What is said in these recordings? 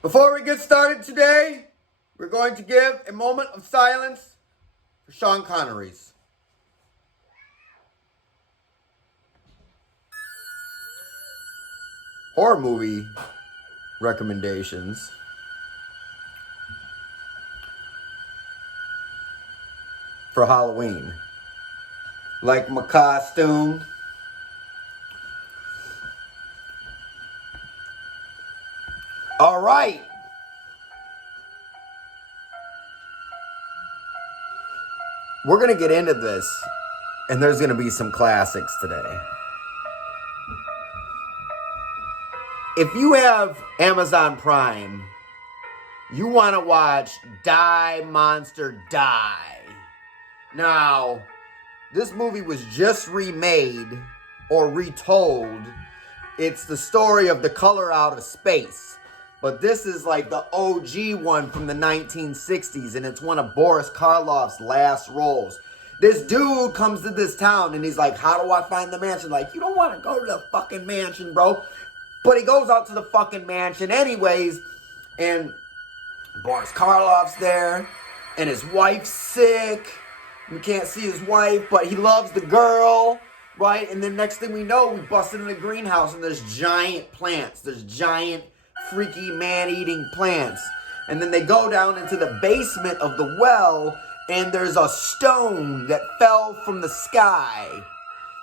Before we get started today, we're going to give a moment of silence for Sean Connery's. Horror movie recommendations. For Halloween. Like my costume. All right. We're going to get into this, and there's going to be some classics today. If you have Amazon Prime, you want to watch Die Monster Die. Now, this movie was just remade or retold. It's the story of The Color Out of Space. But this is like the OG one from the 1960s, and it's one of Boris Karloff's last roles. This dude comes to this town, and he's like, how do I find the mansion? Like, you don't want to go to the fucking mansion, bro. But he goes out to the fucking mansion anyways, and Boris Karloff's there, and his wife's sick. You can't see his wife, but he loves the girl, right? And then next thing we know, we bust into the greenhouse, and there's giant plants. There's giant freaky man-eating plants. And then they go down into the basement of the well, and there's a stone that fell from the sky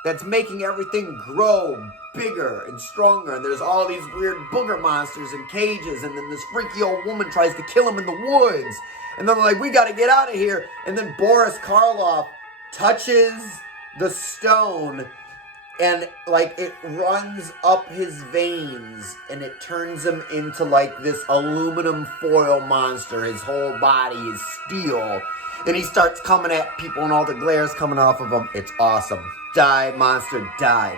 that's making everything grow bigger and stronger. And there's all these weird booger monsters in cages, and then this freaky old woman tries to kill him in the woods. And then they're like, we gotta get out of here. And then Boris Karloff touches the stone, and like it runs up his veins, and it turns him into like this aluminum foil monster. His whole body is steel, and he starts coming at people, and all the glare's coming off of him. It's awesome. Die, monster, die.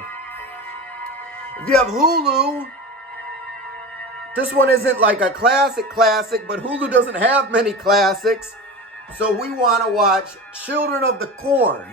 If you have Hulu, this one isn't like a classic, but Hulu doesn't have many classics, so we want to watch Children of the Corn.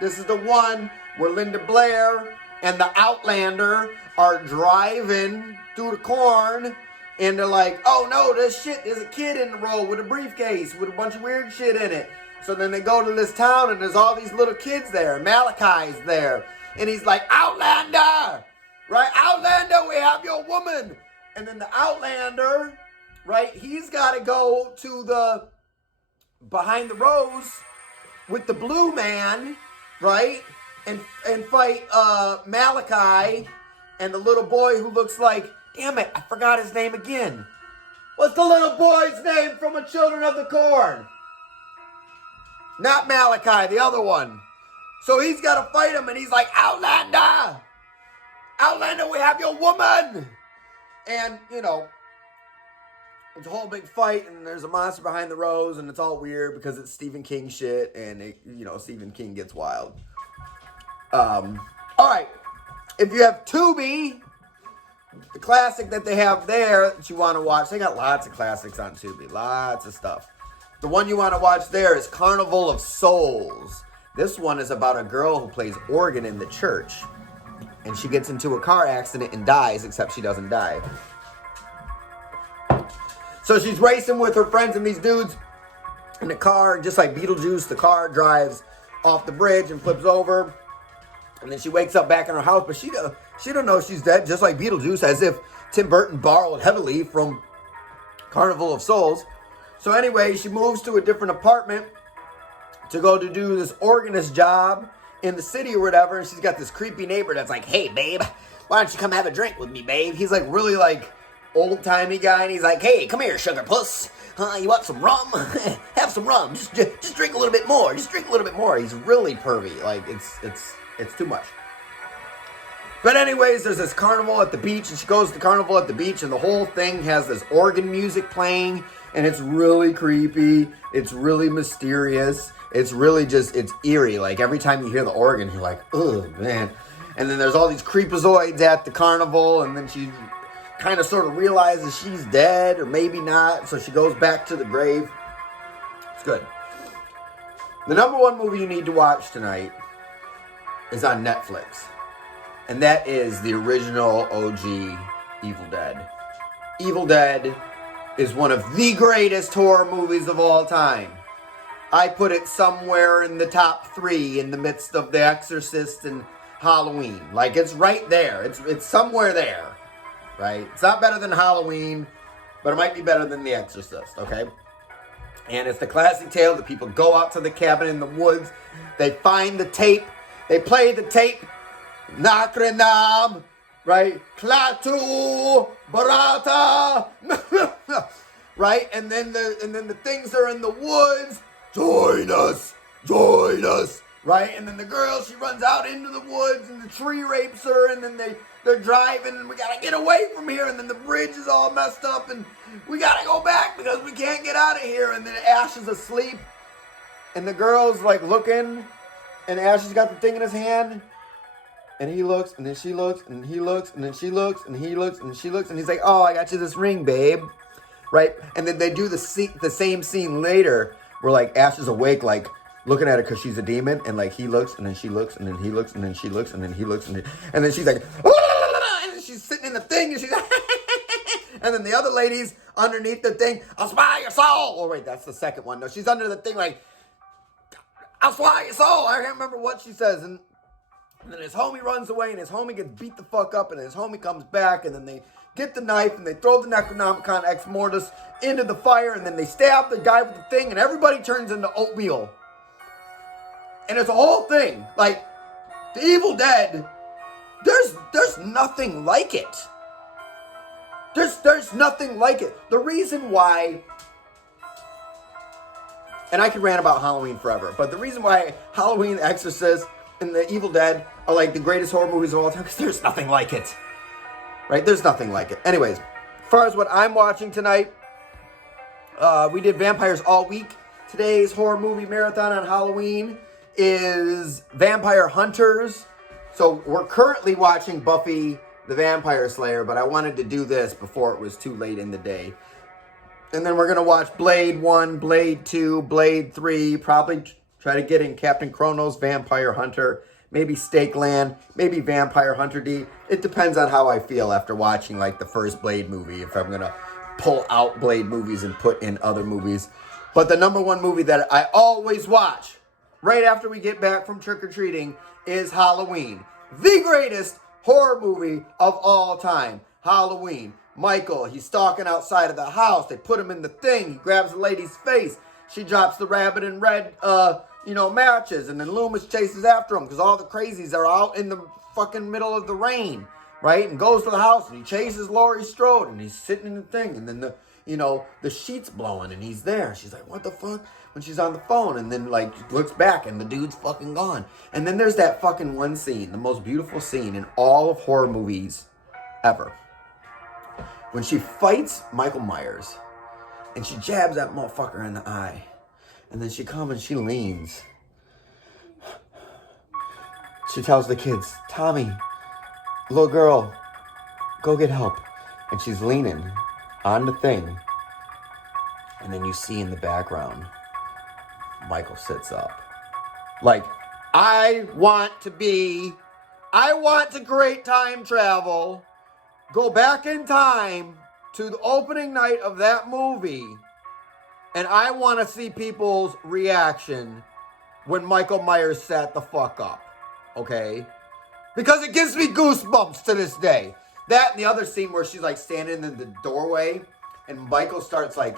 This is the one where Linda Blair and the Outlander are driving through the corn, and they're like, oh no, there's a kid in the road with a briefcase with a bunch of weird shit in it. So then they go to this town, and there's all these little kids there. Malachi's there, and he's like, Outlander, right? Outlander, we have your woman. And then the Outlander, right, he's got to go to the behind the rows with the blue man, right? And fight Malachi and the little boy who looks like, damn it, I forgot his name again. What's the little boy's name from a Children of the Corn? Not Malachi, the other one. So he's got to fight him, and he's like, Outlander! Outlander, we have your woman! And, you know, it's a whole big fight, and there's a monster behind the rows, and it's all weird because it's Stephen King shit, and, Stephen King gets wild. Alright, if you have Tubi, the classic that they have there that you want to watch, they got lots of classics on Tubi, lots of stuff. The one you want to watch there is Carnival of Souls. This one is about a girl who plays organ in the church, and she gets into a car accident and dies, except she doesn't die. So she's racing with her friends and these dudes in the car, just like Beetlejuice, the car drives off the bridge and flips over. And then she wakes up back in her house, but she don't know she's dead, just like Beetlejuice, as if Tim Burton borrowed heavily from Carnival of Souls. So anyway, she moves to a different apartment to go to do this organist job in the city or whatever, and she's got this creepy neighbor that's like, hey, babe, why don't you come have a drink with me, babe? He's like really like old-timey guy, and he's like, hey, come here, sugar puss. You want some rum? Have some rum. Just drink a little bit more. Just drink a little bit more. He's really pervy. Like, it's too much. But anyways, there's this carnival at the beach, and she goes to the carnival at the beach, and the whole thing has this organ music playing, and it's really creepy. It's really mysterious. It's really just, it's eerie. Like, every time you hear the organ, you're like, oh, man. And then there's all these creepazoids at the carnival, and then she kind of sort of realizes she's dead, or maybe not, so she goes back to the grave. It's good. The number one movie you need to watch tonight is on Netflix, and that is the original OG Evil Dead. Evil Dead is one of the greatest horror movies of all time. I put it somewhere in the top 3 in the midst of The Exorcist and Halloween. Like, it's right there. It's somewhere there, right? It's not better than Halloween, but it might be better than The Exorcist, okay? And it's the classic tale that people go out to the cabin in the woods, they find the tape, they play the tape, Nakrenam, right? Klaatu, Barata, right? And then the things are in the woods. Join us, right? And then the girl, she runs out into the woods, and the tree rapes her, and then they're driving, and we gotta get away from here, and then the bridge is all messed up, and we gotta go back because we can't get out of here. And then Ash is asleep, and the girl's like looking, and Ash has got the thing in his hand, and he looks, and then she looks, and he looks, and then she looks, and he looks, and she looks, and he's like, oh, I got you this ring, babe, right? And then they do the same scene later, where like Ash is awake, like looking at her because she's a demon, and like he looks, and then she looks, and then he looks, and then she looks, and then he looks, and then she's like, and she's sitting in the thing, and she's like, and then the other lady's underneath the thing, I'll swallow your soul. Oh wait, that's the second one. No, she's under the thing like, I'll swallow your soul. I can't remember what she says, and then his homie runs away, and his homie gets beat the fuck up, and his homie comes back, and then they get the knife, and they throw the Necronomicon Ex Mortis into the fire, and then they stab the guy with the thing, and everybody turns into oatmeal. And it's a whole thing. Like, The Evil Dead, there's nothing like it. There's nothing like it. The reason why, and I could rant about Halloween forever, but the reason why Halloween, The Exorcist, and The Evil Dead are like the greatest horror movies of all time, because there's nothing like it. Right? There's nothing like it. Anyways, as far as what I'm watching tonight, we did vampires all week. Today's horror movie marathon on Halloween is Vampire Hunters. So we're currently watching Buffy the Vampire Slayer, but I wanted to do this before it was too late in the day. And then we're going to watch Blade 1, Blade 2, Blade 3, probably try to get in Captain Kronos, Vampire Hunter, maybe Stakeland, maybe Vampire Hunter D. It depends on how I feel after watching like the first Blade movie, if I'm going to pull out Blade movies and put in other movies. But the number one movie that I always watch right after we get back from trick-or-treating is Halloween. The greatest horror movie of all time. Halloween. Michael, he's stalking outside of the house. They put him in the thing. He grabs the lady's face. She drops the rabbit and red, matches. And then Loomis chases after him because all the crazies are out in the fucking middle of the rain, right? And goes to the house and he chases Laurie Strode and he's sitting in the thing. And then the sheet's blowing and he's there. She's like, what the fuck? When she's on the phone, and then like looks back and the dude's fucking gone. And then there's that fucking one scene, the most beautiful scene in all of horror movies ever. When she fights Michael Myers and she jabs that motherfucker in the eye. And then she comes and she leans. She tells the kids, Tommy, little girl, go get help. And she's leaning on the thing. And then you see in the background, Michael sits up. Like, I want to create time travel, go back in time to the opening night of that movie, and I want to see people's reaction when Michael Myers sat the fuck up, okay? Because it gives me goosebumps to this day. That and the other scene where she's like standing in the doorway, and Michael starts like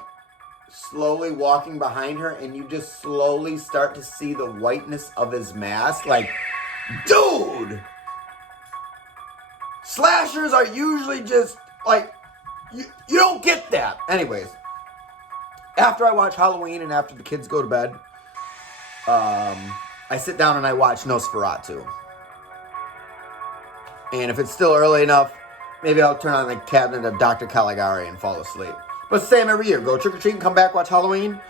slowly walking behind her, and you just slowly start to see the whiteness of his mask. Like, dude! Slashers are usually just, like, you don't get that. Anyways, after I watch Halloween and after the kids go to bed, I sit down and I watch Nosferatu. And if it's still early enough, maybe I'll turn on the Cabinet of Dr. Caligari and fall asleep. But it's the same every year. Go trick-or-treating, come back, watch Halloween.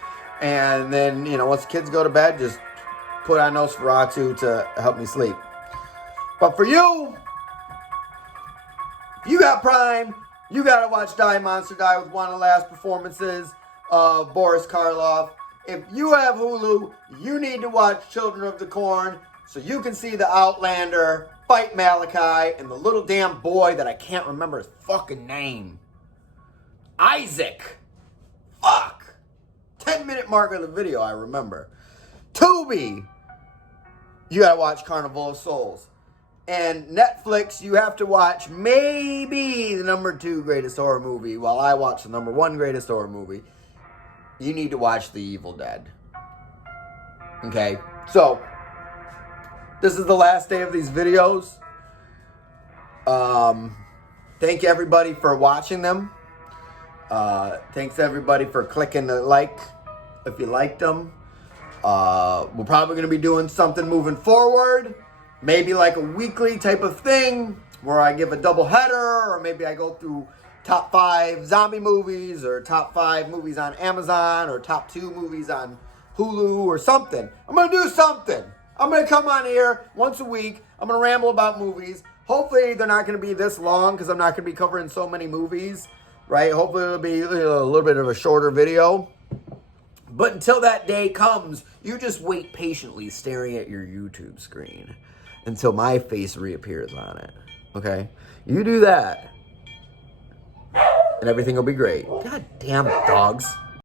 And then, once the kids go to bed, just put on Nosferatu to help me sleep. But for you, if you got Prime, you got to watch Die Monster Die with one of the last performances of Boris Karloff. If you have Hulu, you need to watch Children of the Corn so you can see the Outlander fight Malachi and the little damn boy that I can't remember his fucking name. Isaac. 10-minute mark of the video, I remember. Tubi, you gotta watch Carnival of Souls. And Netflix, you have to watch maybe the #2 greatest horror movie while I watch the #1 greatest horror movie. You need to watch The Evil Dead. Okay? So, this is the last day of these videos. Thank you everybody for watching them. Thanks everybody for clicking the like if you liked them. We're probably going to be doing something moving forward. Maybe like a weekly type of thing where I give a double header, or maybe I go through top 5 zombie movies, or top 5 movies on Amazon, or top 2 movies on Hulu, or something. I'm going to do something. I'm going to come on here once a week. I'm going to ramble about movies. Hopefully they're not going to be this long because I'm not going to be covering so many movies, right? Hopefully it'll be a little bit of a shorter video. But until that day comes, you just wait patiently staring at your YouTube screen until my face reappears on it, okay? You do that, and everything will be great. God damn it, dogs.